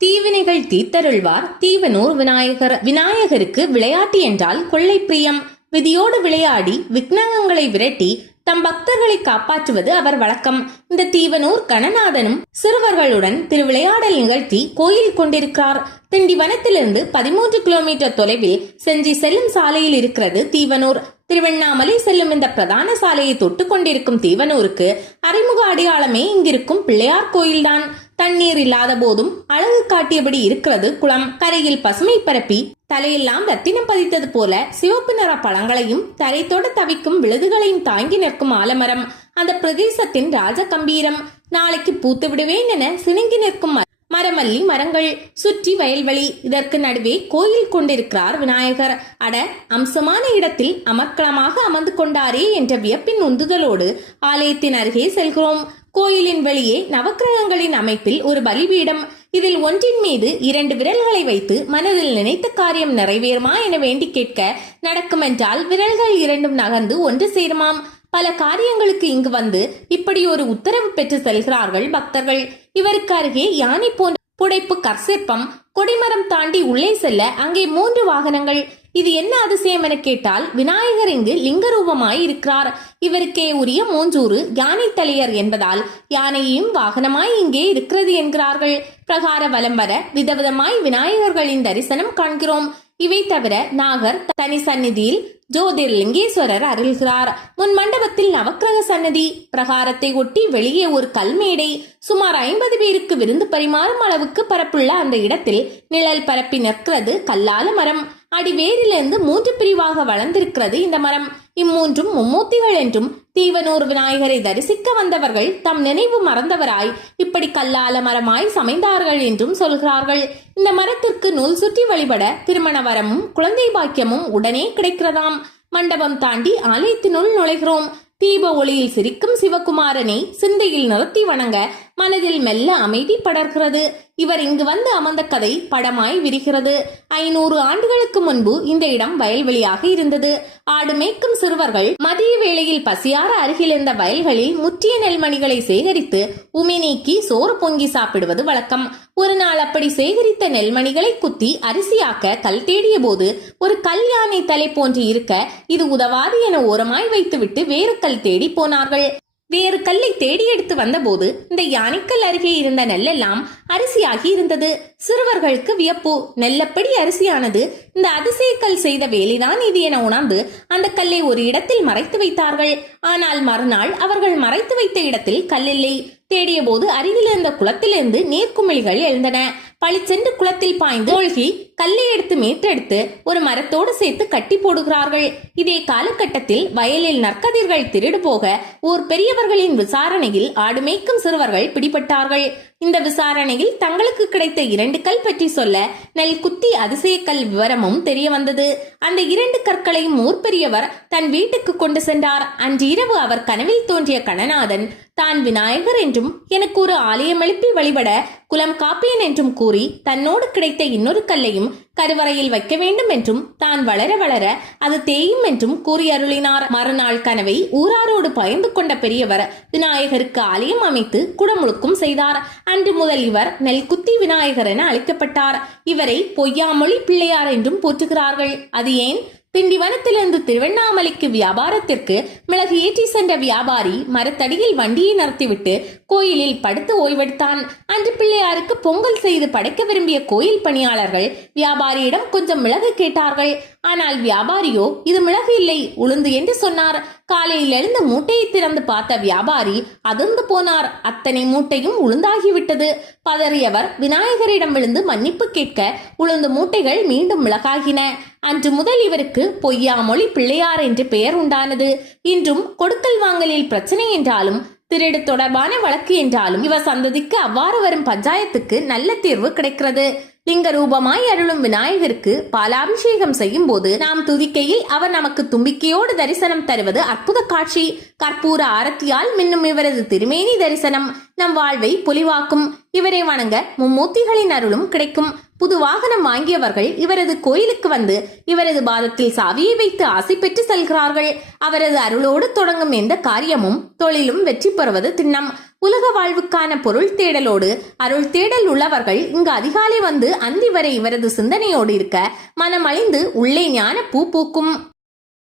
தீவினைகள் தீர்த்தருள்வார் தீவனூர் விநாயகர். விநாயகருக்கு விளையாட்டு என்றால் கொள்ளை பிரியம். விதியோடு விளையாடி விக்னங்களை விரட்டி தம் பக்தர்களை காப்பாற்றுவது அவர் வழக்கம். இந்த தீவனூர் கணநாதனும் சிறுவர்களுடன் திருவிளையாடல் நிகழ்த்தி கோயில் கொண்டிருக்கிறார். திண்டிவனத்திலிருந்து 13 கிலோமீட்டர் தொலைவில் செஞ்சி செல்லும் சாலையில் இருக்கிறது தீவனூர். திருவண்ணாமலை செல்லும் இந்த பிரதான சாலையை தொட்டு கொண்டிருக்கும் தீவனூருக்கு அறிமுக அடையாளமே இங்கிருக்கும் பிள்ளையார் கோயில்தான். தண்ணீர் இல்லாத போதும் அழகு காட்டியபடி இருக்கிறது குளம். கரையில் பசுமை பரப்பி தலையெல்லாம் ரத்தினம் பதித்தது போல சிவப்பு நிற பழங்களையும் தரைத்தோட தவிக்கும் விழுதுகளையும் தாங்கி நிற்கும் ஆலமரம் அந்த பிரதேசத்தின் ராஜ கம்பீரம். நாளைக்கு பூத்து விடுவேன் என சினுங்கி நிற்கும் மரமல்லி மரங்கள், சுற்றி வயல்வெளி. இதற்கு நடுவே கோயில் கொண்டிருக்கிறார் விநாயகர். அட, அம்சமான இடத்தில் அமர்க்களமாக அமர்ந்து கொண்டாரே என்ற வியப்பின் உந்துதலோடு ஆலயத்தின் அருகே செல்கிறோம். கோயிலின் வெளியே நவக்கிரகங்களின் அமைப்பில் ஒரு பலிபீடம். இதில் ஒன்றின் மீது 2 விரல்களை வைத்து மனதில் நினைத்த காரியம் நிறைவேறுமா என வேண்டி கேட்க நடக்குமென்றால் விரல்கள் 2 நகர்ந்து ஒன்று சேருமாம். பல காரியங்களுக்கு இங்கு வந்து இப்படி ஒரு உத்தரவு பெற்று செல்கிறார்கள் பக்தர்கள். இவருக்கு அருகே யானை போன்ற புடைப்பு கற்சிற்பம், கொடிமரம் தாண்டி உள்ளே செல்ல அங்கே 3 வாகனங்கள். இது என்ன அதிசயம் என கேட்டால் விநாயகர் இங்கு லிங்க ரூபமாய் இருக்கிறார். இவருக்கே உரிய மூஞ்சூறு யானை தலையர் என்பதால் யானையும் வாகனமாய் இங்கே இருக்கிறது என்கிறார்கள். பிரகார வலம் வர விதவிதமாய் விநாயகர்களின் தரிசனம் காண்கிறோம். இவை தவிர நாகர் தனி சந்நிதியில் ஜோதிர்லிங்கேஸ்வரர் அருள்கிறார். முன் மண்டபத்தில் நவக்கிரக சன்னதி, பிரகாரத்தை ஒட்டி வெளியே ஒரு கல்மேடை. சுமார் 50 பேருக்கு விருந்து பரிமாறும் அளவுக்கு பரப்புள்ள அந்த இடத்தில் நிழல் பரப்பி நிற்கிறது கல்லால மரம். அடிவேரிலிருந்து 3 பிரிவாக வளர்ந்திருக்கிறது இந்த மரம். இம்மூன்றும் மும்மூர்த்திகள் என்றும் தீவனூர் விநாயகரை தரிசிக்க வந்தவர்கள் தம் நினைவு மறந்தவராய் இப்படி கல்லால மரமாய் சமைந்தார்கள் என்றும் சொல்கிறார்கள். இந்த மரத்திற்கு நூல் சுற்றி வழிபட திருமண வரமும் குழந்தை பாக்கியமும் உடனே கிடைக்கிறதாம். மண்டபம் தாண்டி ஆலயத்தினுள் நுழைகிறோம். தீப ஒளியில் சிரிக்கும் சிவகுமாரனை சிந்தையில் நிறுத்தி வணங்க மனதில் மெல்ல அமைதி படர்கிறது. இவர் இங்கு வந்து அமர்ந்த கதை படமாய் விரிகிறது. 500 ஆண்டுகளுக்கு முன்பு இந்த இடம் வயல்வெளியாக இருந்தது. ஆடு மேய்க்கும் சிறுவர்கள் மதிய வேளையில் பசியார அருகில் இருந்த வயல்களில் முற்றிய நெல்மணிகளை சேகரித்து உமி நீக்கி சோறு பொங்கி சாப்பிடுவது வழக்கம். ஒரு நாள் அப்படி சேகரித்த நெல்மணிகளை குத்தி அரிசியாக்க கல் தேடிய போது ஒரு கல் யானை தலை போன்று இருக்க இது உதவாது என ஓரமாய் வைத்துவிட்டு வேறு கல் தேடி போனார்கள். வேறு கல்லை தேடி எடுத்து வந்தபோது இந்த யானைக்கல் அருகே இருந்த நெல்லெல்லாம் அரிசியாகி இருந்தது. சிறுவர்களுக்கு வியப்பு. நெல்லப்படி அரிசியானது இந்த அதிசயக்கல் செய்த வேலைதான் இது என உணர்ந்து அந்த கல்லை ஒரு இடத்தில் மறைத்து வைத்தார்கள். ஆனால் மறுநாள் அவர்கள் மறைத்து வைத்த இடத்தில் கல்லில்லை. தேடிய போது அருகில் இருந்த குளத்திலிருந்து நீர்க்குமிழிகள் எழுந்தன. பழிச்சென்று குளத்தில் பாய்ந்து மூழ்கி கல்லை எடுத்து மீட்டெடுத்து ஒரு மரத்தோடு சேர்த்து கட்டி போடுகிறார்கள். இதே காலகட்டத்தில் வயலில் நற்கதிர்கள் திருடு போக ஊர் பெரியவர்களின் விசாரணையில் ஆடு மேய்க்கும் சிறுவர்கள் பிடிபட்டார்கள். இந்த விசாரணையில் தங்களுக்கு கிடைத்த 2 கல் பற்றி சொல்ல நெல் குத்தி அதிசயக்கல் விவரமும் தெரிய வந்தது. அந்த 2 கற்களையும் ஊர் பெரியவர் தன் வீட்டுக்கு கொண்டு சென்றார். அன்று இரவு அவர் கனவில் தோன்றிய கணநாதன் தான் விநாயகர் என்றும் எனக்கு ஒரு ஆலயம் எழுப்பி வழிபட குலம் காப்பேன் என்றும் கூறி தன்னோடு கிடைத்த இன்னொரு கல்லையும் கருவறையில் வைக்க வேண்டும் என்றும் தான் வளர வளர அது தேயும் என்றும் கூறி அருளினார். மறுநாள் கனவை ஊராரோடு பயந்து கொண்ட பெரியவர் விநாயகருக்கு ஆலயம் அமைத்து குடமுழுக்கும் செய்தார். அன்று முதல் இவர் நெல் குத்தி விநாயகர் என அழைக்கப்பட்டார். இவரை பொய்யாமொழி பிள்ளையார் என்றும் போற்றுகிறார்கள். அது ஏன்? திண்டிவனத்திலிருந்து திருவண்ணாமலைக்கு வியாபாரத்திற்கு மிளகு ஏற்றி சென்ற வியாபாரி மரத்தடியில் வண்டியை நிறுத்திவிட்டு கோயிலில் படுத்து ஓய்வெடுத்தான். அன்று பிள்ளையாருக்கு பொங்கல் செய்து படைக்க விரும்பிய கோயில் பணியாளர்கள் வியாபாரியிடம் கொஞ்சம் மிளகு கேட்டார்கள். ஆனால் வியாபாரியோ இது மிளகு இல்லை, உளுந்து என்று சொன்னார். காலையில் எழுந்து மூட்டையை திறந்து பார்த்த வியாபாரி அதிர்ந்து போனார். அத்தனை மூட்டையும் உளுந்தாகிவிட்டது. பதறியவர் விநாயகரிடம் விழுந்து மன்னிப்பு கேட்க உளுந்து மூட்டைகள் மீண்டும் மிளகாகின. அன்று முதல் இவருக்கு பொய்யாமொழி பிள்ளையார் என்று பெயர் உண்டானது. இன்றும் கொடுக்கல் வாங்கலில் பிரச்சனை என்றாலும் திருடு தொடர்பான வழக்கு என்றாலும் இவர் சந்ததிக்கு அவ்வாறு வரும் பஞ்சாயத்துக்கு நல்ல தீர்வு கிடைக்கிறது. லிங்க ரூபமாய் அருளும் விநாயகருக்கு பாலாபிஷேகம் செய்யும் போது நாம் துதிக்கையில் அவர் நமக்கு தும்பிக்கையோடு தரிசனம் தருவது அற்புத காட்சி. கற்பூர ஆரத்தியால் மின்னும் இவரது திருமேனி தரிசனம் நம் வாழ்வை பொலிவாக்கும். இவரை வணங்க மும்மூர்த்திகளின் அருளும் கிடைக்கும். புது வாகனம் வாங்கியவர்கள் இவரது கோயிலுக்கு வந்து இவரது பாதத்தில் சாவியை வைத்து ஆசை பெற்று செல்கிறார்கள். அவரது அருளோடு தொடங்கும் எந்த காரியமும் தொழிலும் வெற்றி பெறுவது திண்ணம். உலக வாழ்வுக்கான பொருள் தேடலோடு அருள் தேடல் உள்ளவர்கள் இங்கு அதிகாலை வந்து அந்தி வரை இவரது சிந்தனையோடு இருக்க மனமழிந்து உள்ளே ஞான பூ பூக்கும்.